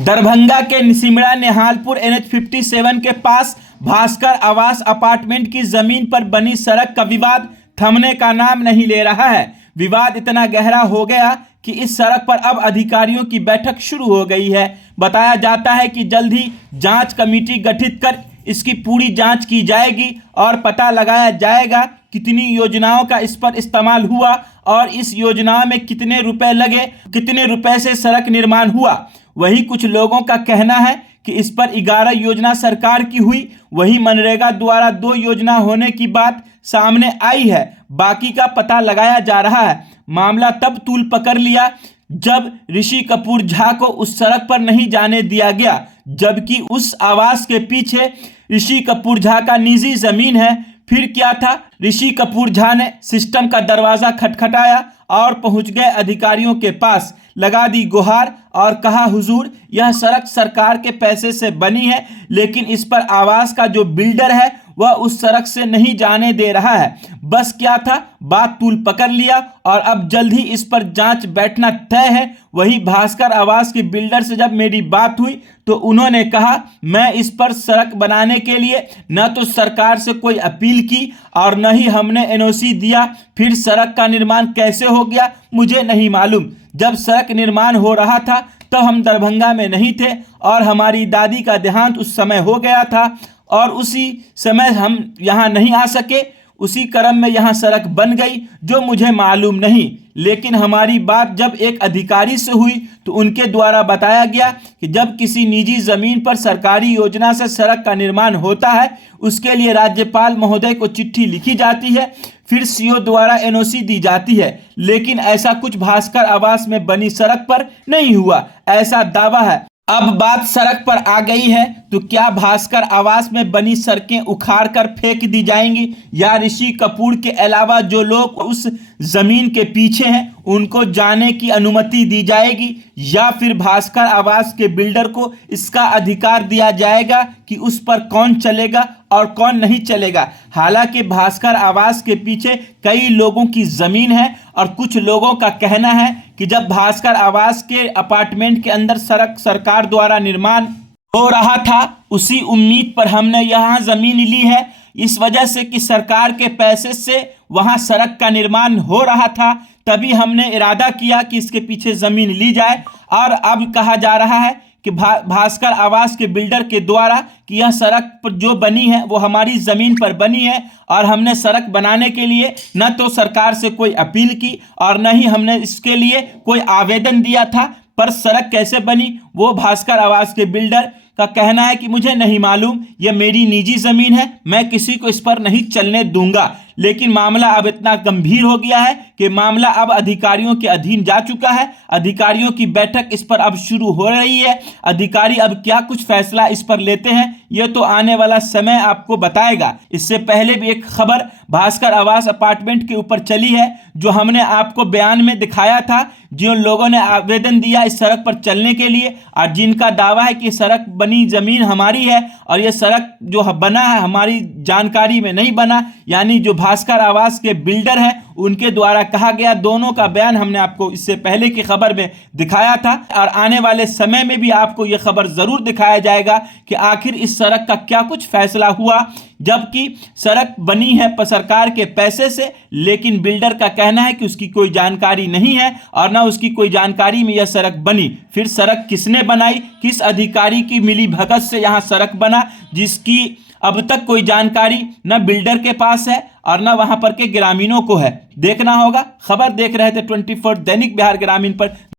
दरभंगा के सिमरा नेहालपुर NH-57 के पास भास्कर आवास अपार्टमेंट की जमीन पर बनी सड़क का विवाद थमने का नाम नहीं ले रहा है। विवाद इतना गहरा हो गया कि इस सड़क पर अब अधिकारियों की बैठक शुरू हो गई है। बताया जाता है कि जल्द ही जांच कमेटी गठित कर इसकी पूरी जांच की जाएगी और पता लगाया जाएगा कितनी योजनाओं का इस पर इस्तेमाल हुआ और इस योजना में कितने रुपए लगे, कितने रुपए से सड़क निर्माण हुआ। वहीं कुछ लोगों का कहना है कि इस पर 11 योजना सरकार की हुई, वहीं मनरेगा द्वारा 2 योजना होने की बात सामने आई है। बाकी का पता लगाया जा रहा है। मामला तब तूल पकड़ लिया जब ऋषि कपूर झा को उस सड़क पर नहीं जाने दिया गया, जबकि उस आवास के पीछे ऋषि कपूर झा का निजी जमीन है। फिर क्या था, ऋषि कपूर झा ने सिस्टम का दरवाजा खटखटाया और पहुंच गए अधिकारियों के पास, लगा दी गुहार और कहा, हुजूर यह सड़क सरकार के पैसे से बनी है, लेकिन इस पर आवास का जो बिल्डर है वह उस सड़क से नहीं जाने दे रहा है। बस क्या था, बात तूल पकड़ लिया और अब जल्द ही इस पर जांच बैठना तय है। वही भास्कर आवास के बिल्डर से जब मेरी बात हुई तो उन्होंने कहा, मैं इस पर सड़क बनाने के लिए न तो सरकार से कोई अपील की और न ही हमने NOC दिया। फिर सड़क का निर्माण कैसे हो गया मुझे नहीं मालूम। जब सड़क निर्माण हो रहा था तो हम दरभंगा में नहीं थे और हमारी दादी का देहांत उस समय हो गया था और उसी समय हम यहाँ नहीं आ सके। उसी क्रम में यहाँ सड़क बन गई जो मुझे मालूम नहीं। लेकिन हमारी बात जब एक अधिकारी से हुई तो उनके द्वारा बताया गया कि जब किसी निजी जमीन पर सरकारी योजना से सड़क का निर्माण होता है, उसके लिए राज्यपाल महोदय को चिट्ठी लिखी जाती है, फिर CO द्वारा NOC दी जाती है। लेकिन ऐसा कुछ भास्कर आवास में बनी सड़क पर नहीं हुआ, ऐसा दावा है। अब बात सड़क पर आ गई है तो क्या भास्कर आवास में बनी सड़कें उखाड़ कर फेंक दी जाएंगी या ऋषि कपूर के अलावा जो लोग उस जमीन के पीछे हैं उनको जाने की अनुमति दी जाएगी, या फिर भास्कर आवास के बिल्डर को इसका अधिकार दिया जाएगा कि उस पर कौन चलेगा और कौन नहीं चलेगा। हालांकि भास्कर आवास के पीछे कई लोगों की जमीन है और कुछ लोगों का कहना है कि जब भास्कर आवास के अपार्टमेंट के अंदर सड़क सरकार द्वारा निर्माण हो रहा था, उसी उम्मीद पर हमने यहाँ जमीन ली है, इस वजह से कि सरकार के पैसे से वहाँ सड़क का निर्माण हो रहा था, तभी हमने इरादा किया कि इसके पीछे जमीन ली जाए। और अब कहा जा रहा है कि भास्कर आवास के बिल्डर के द्वारा कि यह सड़क पर जो बनी है वो हमारी ज़मीन पर बनी है और हमने सड़क बनाने के लिए न तो सरकार से कोई अपील की और न ही हमने इसके लिए कोई आवेदन दिया था। पर सड़क कैसे बनी वो भास्कर आवास के बिल्डर का कहना है कि मुझे नहीं मालूम, यह मेरी निजी ज़मीन है, मैं किसी को इस पर नहीं चलने दूंगा। लेकिन मामला अब इतना गंभीर हो गया है कि मामला अब अधिकारियों के अधीन जा चुका है। अधिकारियों की बैठक इस पर अब शुरू हो रही है। अधिकारी अब क्या कुछ फैसला इस पर लेते हैं यह तो आने वाला समय आपको बताएगा। इससे पहले भी एक खबर भास्कर आवास अपार्टमेंट के ऊपर चली है जो हमने आपको बयान में दिखाया था। जिन लोगों ने आवेदन दिया इस सड़क पर चलने के लिए और जिनका दावा है कि सड़क बनी ज़मीन हमारी है और यह सड़क जो बना है हमारी जानकारी में नहीं बना, यानी जो भास्कर आवास के बिल्डर हैं उनके द्वारा कहा गया। दोनों का बयान हमने आपको इससे पहले की खबर में दिखाया था और आने वाले समय में भी आपको यह खबर ज़रूर दिखाया जाएगा कि आखिर इस सड़क का क्या कुछ फैसला हुआ। जबकि सड़क बनी है सरकार के पैसे से, लेकिन बिल्डर का कहना है कि उसकी कोई जानकारी नहीं है और ना उसकी कोई जानकारी में यह सड़क बनी। फिर सड़क किसने बनाई, किस अधिकारी की मिली भगत से यहाँ सड़क बना, जिसकी अब तक कोई जानकारी न बिल्डर के पास है और न वहां पर के ग्रामीणों को है। देखना होगा। खबर देख रहे थे 24 दैनिक बिहार ग्रामीण पर।